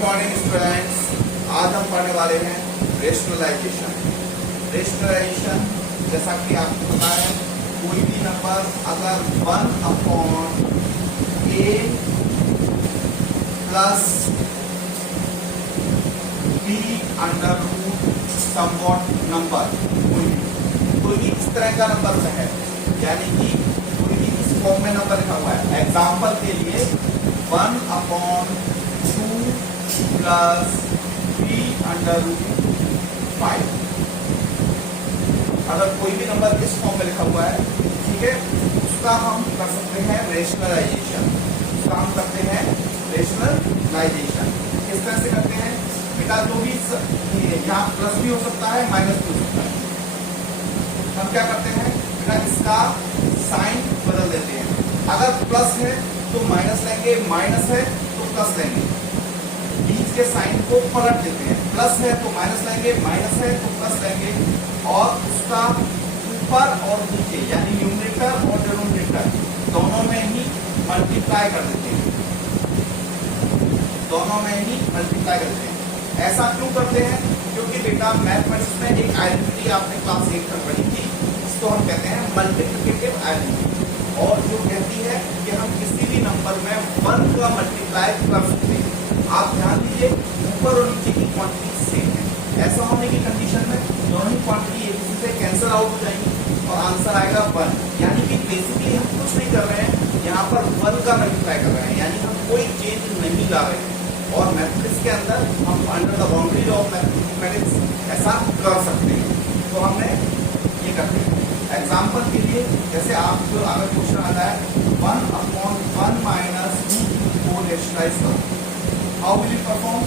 Morning students, आज हम पढ़ने वाले हैं रेशनलाइजेशन। रेशनलाइजेशन जैसा कि आपको पता है, कोई भी नंबर अगर 1/a plus b under root somewhat number कोई भी इस तरह का नंबर है, यानी कि कोई भी इस फॉर्म में नंबर लिखा हुआ है। एग्जाम्पल के लिए 1/2 प्लस b अंडर रूट 5, अगर कोई भी नंबर इस फॉर्म में लिखा हुआ है, ठीक है, उसका हम कर सकते हैं रेशनलाइजेशन। उसका हम करते हैं रेशनलाइजेशन। किस तरह से करते हैं बेटा? जो भी यहाँ प्लस भी हो सकता है, माइनस भी हो सकता है। हम क्या करते हैं बेटा, इसका साइन बदल देते हैं। अगर प्लस है तो माइनस लेंगे, माइनस है तो प्लस लेंगे, बीच के साइन को पलट देते हैं। प्लस है तो माइनस लेंगे, माइनस है तो प्लस लेंगे, और उसका ऊपर और नीचे यानी न्यूमरेटर और डिनोमिनेटर दोनों में ही मल्टीप्लाई कर देते हैं। दोनों में ही मल्टीप्लाई करते हैं। ऐसा क्यों करते हैं? क्योंकि बेटा मैथमेटिक्स में एक आइडेंटिटी आपने क्लास 8 तक पढ़ी थी, इसको हम कहते हैं मल्टीप्लिकेटिव आइडेंटिटी, और जो कहती है कि हम किसी भी नंबर में 1 का मल्टीप्लाई कर सकते हैं। आप ध्यान दीजिए, ऊपर और नीचे की क्वांटिटी सेम है। ऐसा होने की कंडीशन में दोनों ही क्वांटिटी एक दूसरे से कैंसिल आउट हो जाएंगी और आंसर आएगा 1। यानी कि बेसिकली हम कुछ नहीं कर रहे हैं, यहाँ पर 1 का मल्टीप्लाई कर रहे हैं, यानी हम कोई चेंज नहीं ला रहे हैं। और मैथमेटिक्स के अंदर हम under the boundary of mathematics ऐसा कर सकते हैं। तो हमने ये करते हैं। एग्जाम्पल के लिए जैसे आप जो अगर क्वेश्चन आता है 1/1 माइनस रूट को रेशनलाइज करो, हाउ विल यू परफॉर्म?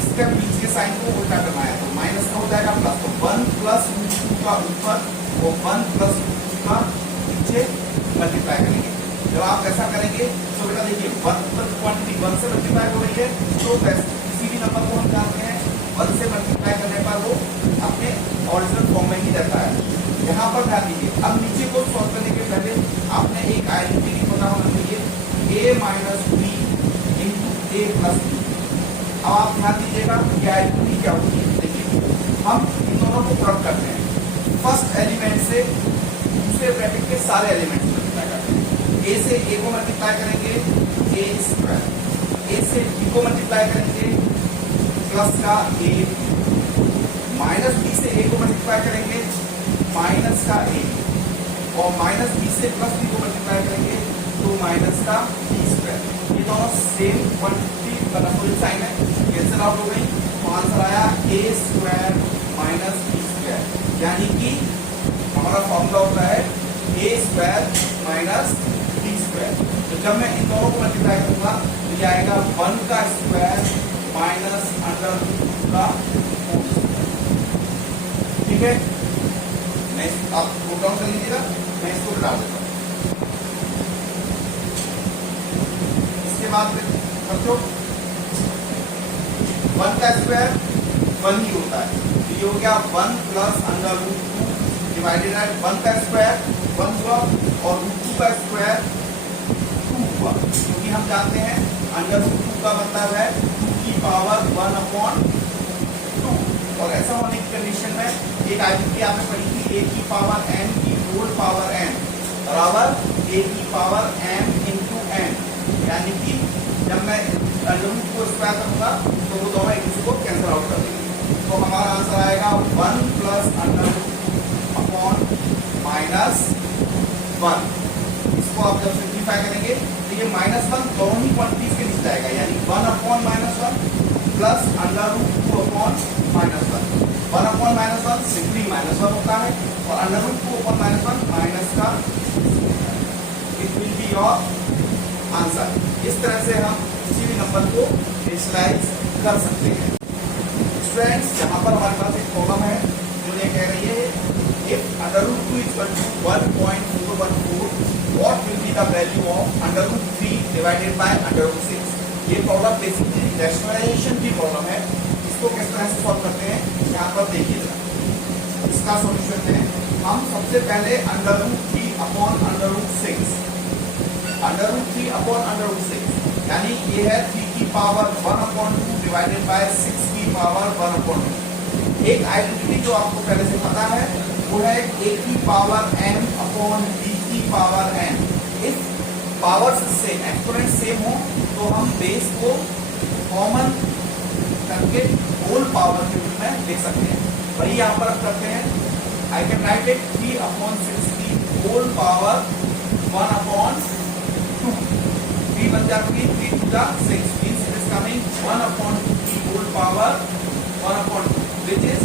इसके बीच के साइन को उल्टा करना है, तो माइनस का हो जाएगा प्लस, तो 1 प्लस रूट 2 का ऊपर वो 1 प्लस रूट 2 का नीचे मल्टीप्लाई करेंगे। जब आप ऐसा करेंगे तो बेटा देखिए 1 पर क्वांटिटी 1 से मल्टीप्लाई हो रही है, तो किसी भी नंबर को हम जानते हैं 1 से मल्टीप्लाई करने पर वो अपने ओरिजिनल फॉर्म में ही रहता है। यहाँ पर ध्यान दीजिए, अब नीचे को सॉल्व करने के पहले आपने एक आइडेंटिटी पता होना चाहिए, a minus b into a plus b। अब आप ध्यान दीजिएगा कि आइडेंटिटी क्या होती है। देखिए हम इन दोनों को प्रोडक्ट करते हैं, फर्स्ट एलिमेंट से दूसरे ब्रैकेट के सारे एलिमेंट मल्टीप्लाई करते हैं। a से a को मल्टीप्लाई करेंगे a स्क्वायर, a से b को मल्टीप्लाई करेंगे प्लस का a, माइनस b से a को मल्टीप्लाई करेंगे माइनस का a, और माइनस b से प्लस b को मल्टीप्लाई करेंगे तो माइनस का b स्क्वायर। ये दोनों सेम क्वांटिटी का फुल साइन है, कैंसिल आउट हो गई, तो आंसर आया a square minus b square. यानी कि हमारा फॉर्मूला होता है a square minus b square. तो जब मैं इन दोनों को मल्टीप्लाई करूंगा तो ये आएगा 1 का स्क्वायर माइनस अंडर रूट का होल स्क्वायर। ठीक है, मैं आप नोट डाउन कर लीजिएगा, मैं इसको हटा देता हूँ। इसके बाद बच्चों 1 का स्क्वायर 1 ही होता है, तो ये हो गया 1 plus under root 2 divided by 1 का स्क्वायर 1 हुआ और रूट 2 का स्क्वायर 2 हुआ, क्योंकि हम जानते हैं अंडर रूट 2 का मतलब है 2 की पावर 1/2। और ऐसा होने की कंडीशन में एक आइडेंटिटी आपने पढ़ी थी, a की पावर n की होल पावर n बराबर a की पावर m इंटू n। यानी कि जब मैं अंडर रूट को स्क्वायर करूंगा तो वो दोनों एक दूसरे को कैंसिल आउट कर देंगे, तो हमारा आंसर आएगा 1 plus under root upon minus 1। इसको आप जब सिंप्लीफाई करेंगे तो ये -1 दोनों ही क्वांटिटीज के नीचे जाएगा, यानी 1/-1 plus under root 2 upon -1। 1/-1 simply -1 होता है, और अंडर रूट 2 अपॉन -1 माइनस का it will be your answer. इस तरह से हम किसी भी नंबर को रेशनलाइज कर सकते हैं। स्टूडेंट्स, यहाँ पर हमारे पास एक प्रॉब्लम है जो ये कह रही है, if under root 2 equal to 1.414 what will be the value of under root 3 divided by under root 6। ये प्रॉब्लम बेसिकली रेशनलाइजेशन की प्रॉब्लम है। इसको किस तरह से सॉल्व करते हैं यहाँ पर देखिएगा। इसका सॉल्यूशन है, हम सबसे पहले under root 3 upon under root 6, under root 3 upon under root 6 यानी ये है 3 की पावर 1/2 डिवाइडेड बाय 6 की पावर 1/2। एक आइडेंटिटी जो आपको पहले से पता है वो है a की पावर m अपॉन b की power n। If power same, exponent same हो तो हम बेस को कॉमन करके होल पावर के रूप में लिख सकते हैं। वही यहाँ पर अब करते हैं। आई कैन राइट इट 3/6 की होल पावर 1/2। 3 बन जाती है 3 to the 6 means it is coming 1/2 की होल पावर 1/2 which is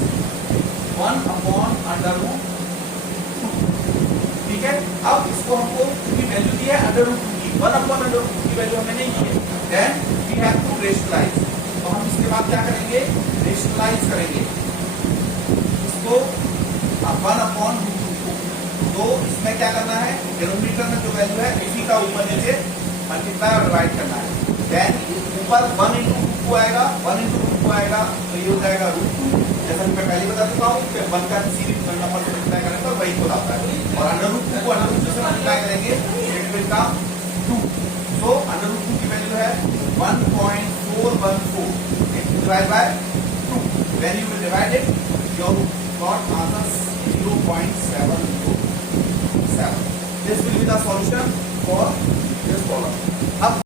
1/√2। ठीक है, अब इसको हमको की वैल्यू दी है √2 की, 1/√2 की वैल्यू हमें नहीं दी है, then we have to rationalise. तो हम इसके बाद क्या करेंगे, रेशनलाइज करेंगे इसको 1/√2 को। तो इसमें क्या करना है, डिनोमिनेटर में जो वैल्यू है इसी का ऊपर नीचे मल्टीप्लाई और डिवाइड करना है। देन ऊपर 1 × 2 आएगा, 1 × 2 आएगा तो ये हो जाएगा √2। जैसा कि मैं पहले बता चुका हूँ कि 1 का किसी भी नंबर से मल्टीप्लाई करें तो वही खुद आता है, और √2 को √2 से मल्टीप्लाई करेंगे इट विल कम 2। सो √2 की वैल्यू है 1.414 divide by 2। When you will divide it your got answer 0.707। This will be the solution for